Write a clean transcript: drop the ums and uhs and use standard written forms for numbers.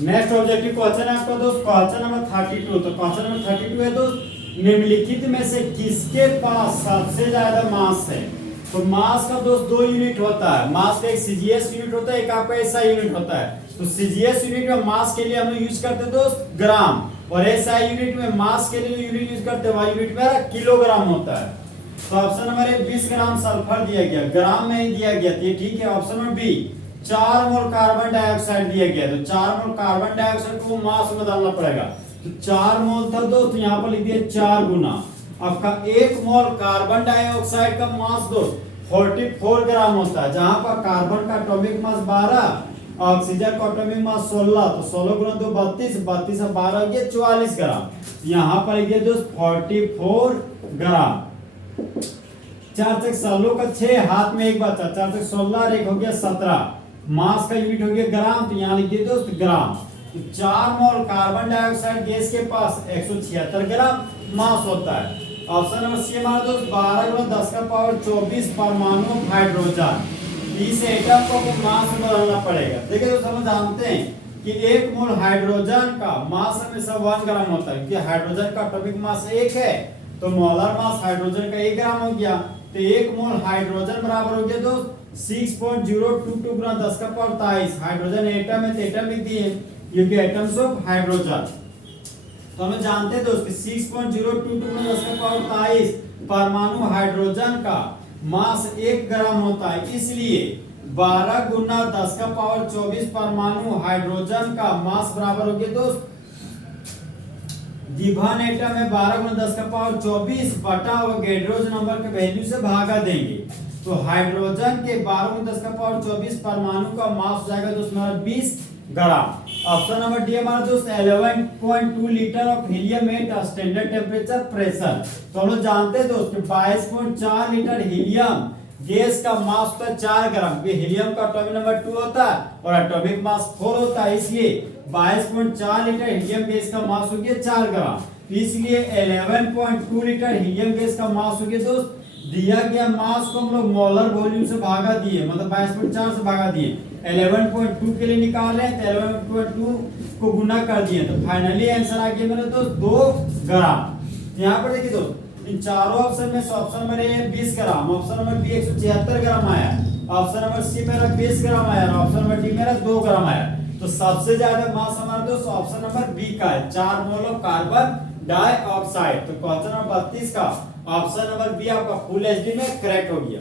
Next objective question है आपका दोस्त क्वेश्चन नंबर 32। तो क्वेश्चन नंबर 32 है दोस्त, निम्नलिखित में से किसके पास सबसे ज्यादा मास है। तो मास का दोस्त दो यूनिट होता है, मास का एक सीजीएस यूनिट होता है, एक आपका एसआई यूनिट होता है। तो सीजीएस यूनिट में मास के लिए हम यूज करते हैं दोस्त ग्राम, और एसआई यूनिट में मास के लिए यूनिट यूज करते हैं वह यूनिट मेरा किलोग्राम होता है। तो option number A 20 gram sulphur दिया गया, ग्राम में ही दिया गया, ये ठीक है। Option number B 4 mole carbon dioxide दिया गया, तो 4 मोल कार्बन डाइऑक्साइड को मास में डालना पड़ेगा। तो 4 मोल था दोस्त, यहाँ पर लिख दिया 4 गुना आपका 1 मोल कार्बन डाइऑक्साइड का मास दोस्त 44 ग्राम होता है, जहां पर कार्बन का एटॉमिक मास 12, ऑक्सीजन का एटॉमिक मास 16, तो 16 गुना 2 32, 32 से 12 हो गया 44 ग्राम। यहाँ पर ये दोस्त 44 ग्राम। 4 से 16 का 6, हाथ में एक बचा, 4 से 16 और एक हो गया 17, मास का यूनिट हो गया ग्राम, तो यहाँ लिखिए दोस्त ग्राम। तो 4 मोल कार्बन डाइऑक्साइड गैस के पास 176 ग्राम मास होता है। ऑप्शन नंबर सी हमारा दोस्त 12 गुना 10 का पावर 24 परमाणु हाइड्रोजन, इस एटम को मास में बदलना पड़ेगा। देखिए दोस्त हम जानते हैं कि 1 मोल हाइड्रोजन का मास हमेशा 1 ग्राम होता है, क्योंकि हाइड्रोजन का एटॉमिक मास 1 है, तो मोलर मास हाइड्रोजन का 1 ग्राम हो गया। तो 1 मोल हाइड्रोजन बराबर हो गया दोस्त 6.022 गुना 10 का पावर 23। हाइड्रोजन एटम है तो एटम लिख दिए, क्योंकि एटम्स ऑफ हाइड्रोजन। तो हमें जानते हैं दोस्त 6.022 गुना 10 का पावर 23 परमाणु हाइड्रोजन का मास 1 ग्राम होता है, इसलिए 12 गुना 10 का पावर 24 परमाणु हाइड्रोजन का मास बराबर हो गया दोस्त, गिवन एटम है 12 गुना 10 का पावर 24 बटा अवोगाड्रो नंबर के वैल्यू से भागा देंगे। तो हाइड्रोजन के 12 गुना 10 का पावर 24 परमाणु का मास हो जाएगा दोस्त हमारा 20 ग्राम। ऑप्शन नंबर डी हमारा दोस्त 11.2 litre of helium at standard temperature pressure. तो हम लोग जानते हैं दोस्त 22.4 लीटर हीलियम गैस का मास होता है 4 ग्राम। ये हीलियम का एटॉमिक नंबर 2 होता है और एटॉमिक मास 4 होता है, इसलिए 22.4 लीटर हीलियम गैस का मास हो गया 4 ग्राम। तो इसलिए 11.2 लीटर हीलियम गैस का मास हो गया दोस्त, दिया गया मास को हम लोग मोलर वॉल्यूम से भागा दिए, मतलब 22.4 से भागा दिए, 11.2 के लिए निकाल रहे हैं तो 11.2 को गुना कर दिए, तो फाइनली आंसर आ गया मेरे दोस्त 2 ग्राम। यहाँ पर देखिए दोस्त इन चारों ऑप्शन में से option number A 20 gram, option number B 176 gram आया, ऑप्शन नंबर सी मेरा 20 ग्राम आया और ऑप्शन नंबर डी मेरा 2 ग्राम आया। तो सबसे ज्यादा मास हमारा दोस्त ऑप्शन नंबर बी का है, 4 मोल ऑफ कार्बन डाइऑक्साइड। तो क्वेश्चन नंबर 32 का ऑप्शन नंबर बी आपका फुल एचडी में करेक्ट हो गया।